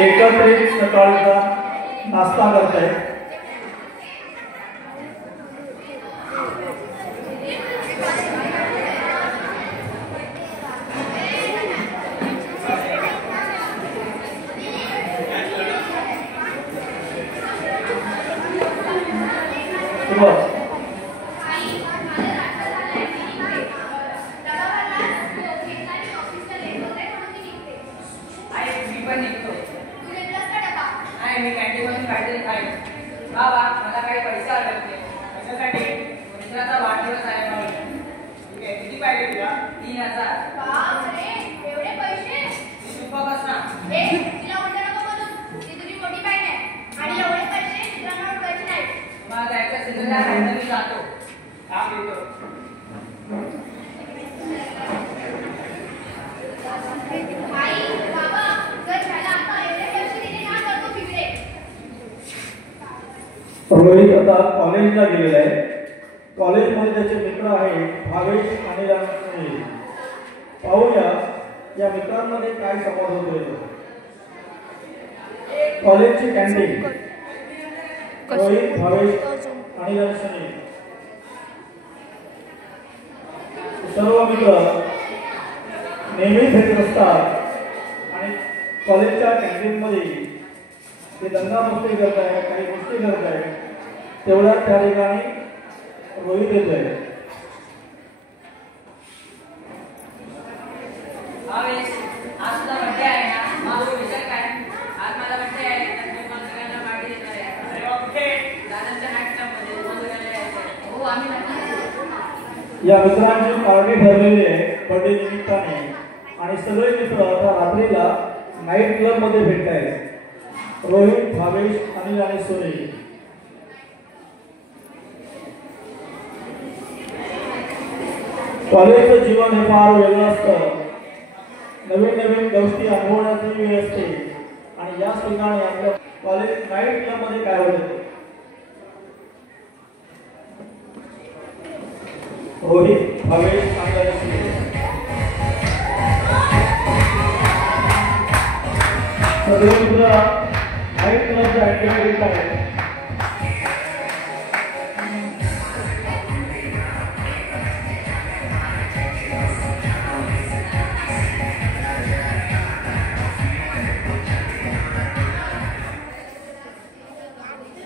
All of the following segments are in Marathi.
एकत्रित सकाळचा नाश्ता करताय। रोहित आता कॉलेजला गेलेला आहे। कॉलेजमध्ये त्याचे मित्र आहेत भावेश आणि रामकृष्ण। पाहूया या मित्रांमध्ये काय संवाद होतोय। कॉलेजची कॅन्टीन रोहित भावेश आणि रामकृष्ण सर्व मित्र नेहमी भेटत असतात आणि कॉलेजच्या कॅन्टीनमध्ये ते दंगा मस्ती करत आहे, काही गोष्टी करत आहे। तेवढ्या त्या ठिकाणी रोहित येतोय। या मित्रांची पार्टी ठरलेली आहे बर्थडे निमित्ताने आणि सगळे मित्र आता रात्रीला नाईट क्लब मध्ये भेटत आहेत। रोहित भावेश अनिल आणि सोनी कॉलेजचं जीवन हे फार वेगळं असतं। नवीन नवीन गोष्टी अनुभवण्याची वेळ असते आणि याच ठिकाणी आपल्या कॉलेज नाईट क्लब मध्ये काय होते। रोहित भावेश आणि सगळे मित्र नाईट क्लबच्या ऍक्टिव्हिटीज आहेत।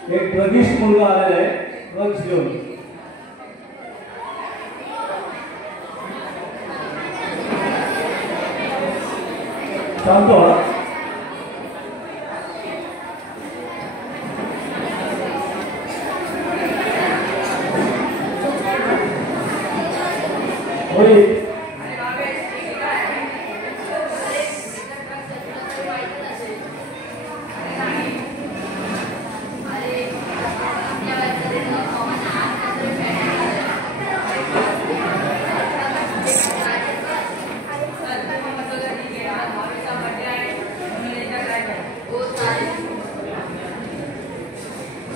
एक ड्रगिस्ट मुलगा आलेला आहे ड्रग्स घेऊन। शांत व्हा।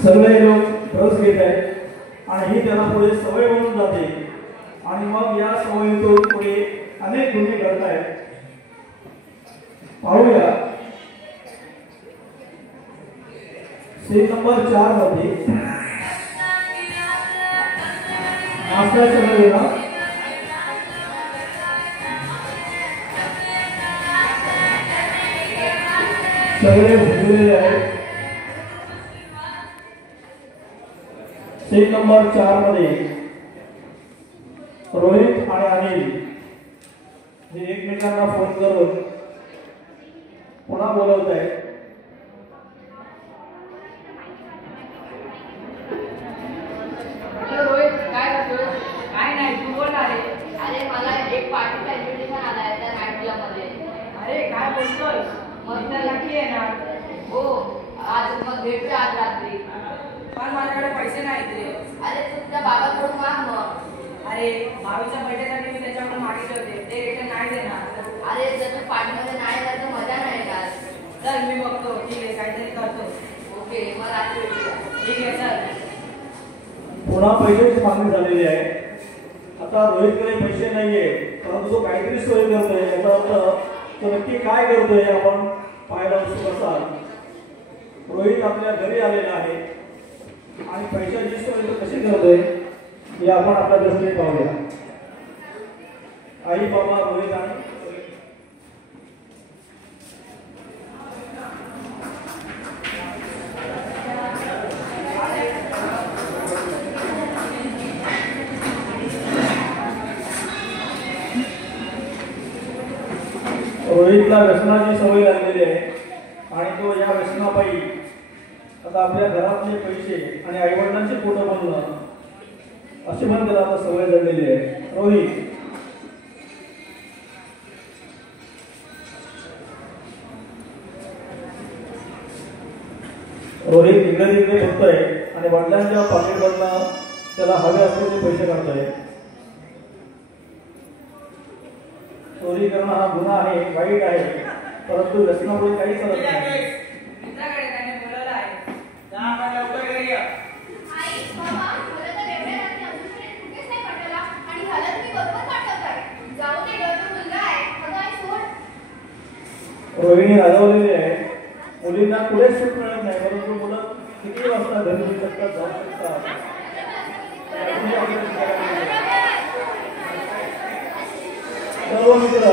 सगळे लोक ड्रग्स घेत आहेत आणि ही त्याला पुढे सवय बनून जाते आणि मग या सवयीतून पुढे अनेक गुन्हे घडत आहेत। पाहूया सीन नंबर 4 मध्ये नाश्ता चलवेला सगळे भरलेले आहेत। सीन नंबर 4 मध्ये रोहित आणि अनिल हे एकमेकांना फोन करून पुन्हा बोलवत आहेत। रोहित काय करतोय? काय नाही, तू बोल ना रे। अरे मला एक पार्टीचा इन्व्हिटेशन आलाय त्या नाईट क्लब मध्ये। अरे काय बोलतोय? मग तर नक्की येणार। हो आज मग भेटूया आज रात्री। पण माझ्याकडे पैसे नाहीत रे। अरे तुझ्या बाबाकडून माग मग। अरे भावीच्या बर्थडेसाठी मी त्याच्याकडून मागितले होते, ते रिटर्न नाही देणार। अरे जर तू पार्टीमध्ये नाही जात तर मजा नाही येणार। चल मी बघतो, ठीक आहे काहीतरी करतो। ओके मग रात्री भेटूया। ठीक आहे चल। पुन्हा पैशाची मागणी झालेली आहे। आता रोहितकडे पैसे नाहीये परंतु तो काहीतरी सोय करतोय। याचा अर्थ तो नक्की काय करतोय आपण पाहायला सुरुवात असतात रोहित आपल्या घरी आलेला आहे आणि पैशाची सोय तो कशी करतोय हे आपण आपल्या दृष्टीने पाहूया. आई बाबा रोहित आणि रोहितला व्यसनाची सवय लागलेली आहे आणि तो या व्यसनापायी आता आपल्या घरातले पैसे आणि आईवडिलांची पोटं बनणं अशी पण त्याला आता सवय झालेली आहे. रोहित इकडे तिकडे फिरतोय आणि वडिलांच्या पाकिटमधनं त्याला हवे असलेले पैसे काढतोय. चोरी करणं हा गुन्हा आहे, वाईट आहे, परंतु व्यसनामुळे काही चालत नाही. मित्राकडे त्याने बोलवलं आहे. आई बाबा मला तर एवढ्या रात्री अजूनपर्यंत कुठेच नाही पाठवला आणि घालत मी बरोबर पाठवत आहे. जाऊ दे ग, तो मुलगा आहे. अगं आई सोड. रोहिणी राजवलेली आहे. मुलींना कुठेच सूट मिळत नाही, परंतु मुलं किती वाजता घरी येऊ शकतात, जाऊ शकतात. सर्व मित्र